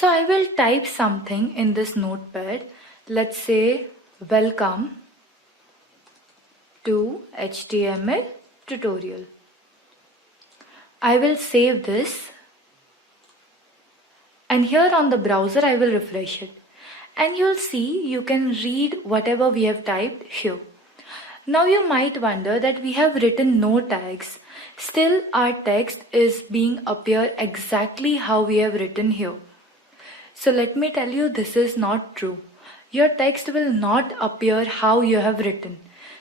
So I will type something in this notepad. Let's say welcome to HTML tutorial. I will save this, and here on the browser I will refresh it, and you'll see you can read whatever we have typed here. Now you might wonder that we have written no tags, still our text is being appear exactly how we have written here. So let me tell you, this is not true. Your text will not appear how you have written.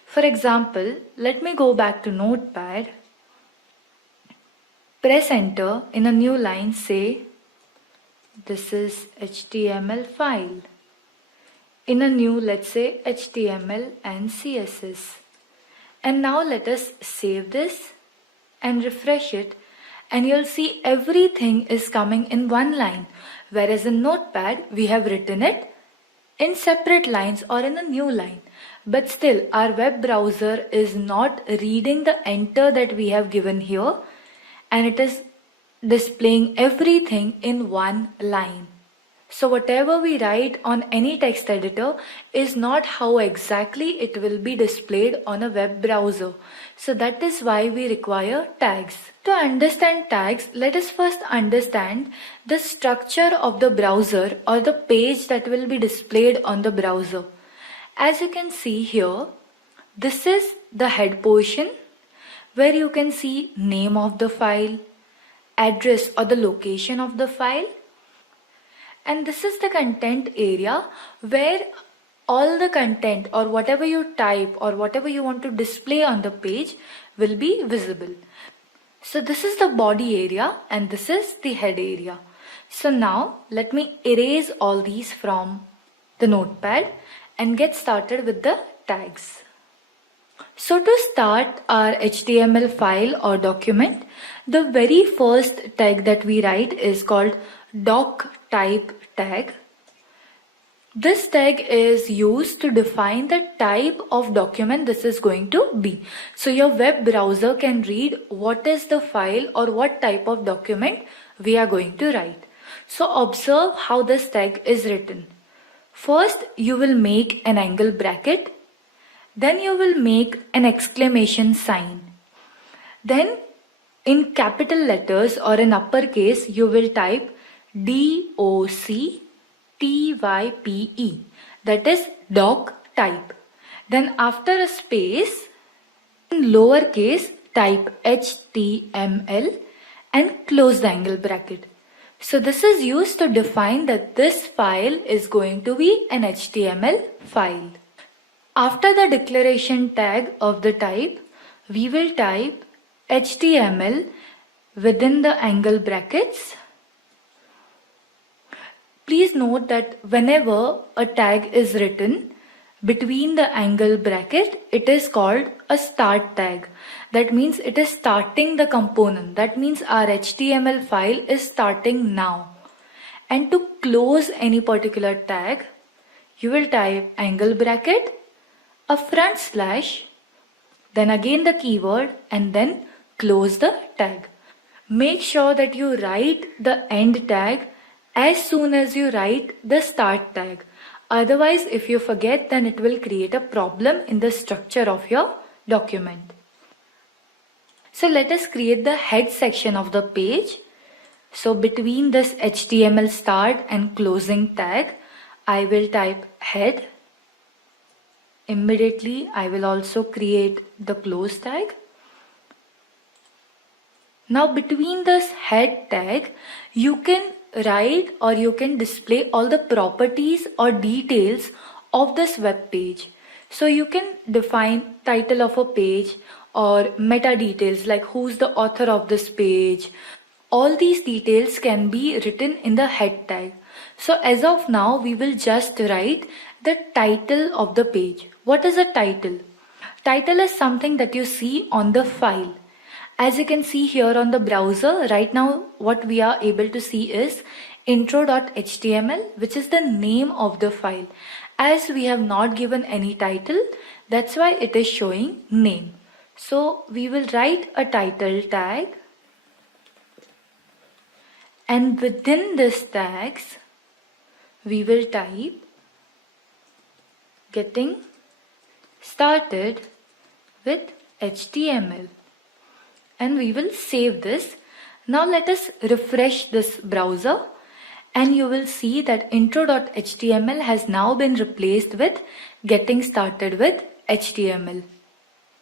For example, let me go back to Notepad. Press enter. In a new line say, this is HTML file. In a new, let's say HTML and CSS. And now let us save this and refresh it, and you'll see everything is coming in one line, whereas in Notepad we have written it in separate lines or in a new line. But still our web browser is not reading the enter that we have given here, and it is displaying everything in one line. So whatever we write on any text editor is not how exactly it will be displayed on a web browser. So that is why we require tags. To understand tags, let us first understand the structure of the browser or the page that will be displayed on the browser. As you can see here, this is the head portion where you can see name of the file, address or the location of the file. And this is the content area where all the content or whatever you type or whatever you want to display on the page will be visible. So this is the body area and this is the head area. So now let me erase all these from the notepad and get started with the tags. So to start our HTML file or document, the very first tag that we write is called doc type tag. This tag is used to define the type of document this is going to be. So your web browser can read what is the file or what type of document we are going to write. So observe how this tag is written. First, you will make an angle bracket. Then you will make an exclamation sign. Then in capital letters or in uppercase, you will type DOCTYPE, that is doc type. Then after a space, in lowercase, type HTML and close the angle bracket. So this is used to define that this file is going to be an HTML file. After the declaration tag of the type, we will type HTML within the angle brackets. Please note that whenever a tag is written between the angle bracket, it is called a start tag. That means it is starting the component. That means our HTML file is starting now. And to close any particular tag, you will type angle bracket, a front slash, then again the keyword, and then close the tag. Make sure that you write the end tag as soon as you write the start tag. Otherwise, if you forget, then it will create a problem in the structure of your document. So let us create the head section of the page. So between this HTML start and closing tag, I will type head. Immediately, I will also create the close tag. Now between this head tag, you can write or you can display all the properties or details of this web page. So you can define title of a page or meta details like who's the author of this page. All these details can be written in the head tag. So as of now, we will just write the title of the page. What is a title? Title is something that you see on the file. As you can see here on the browser, right now what we are able to see is intro.html, which is the name of the file. As we have not given any title, that's why it is showing name. So we will write a title tag, and within this tags, we will type getting started with HTML and we will save this. Now let us refresh this browser and you will see that intro.html has now been replaced with getting started with HTML.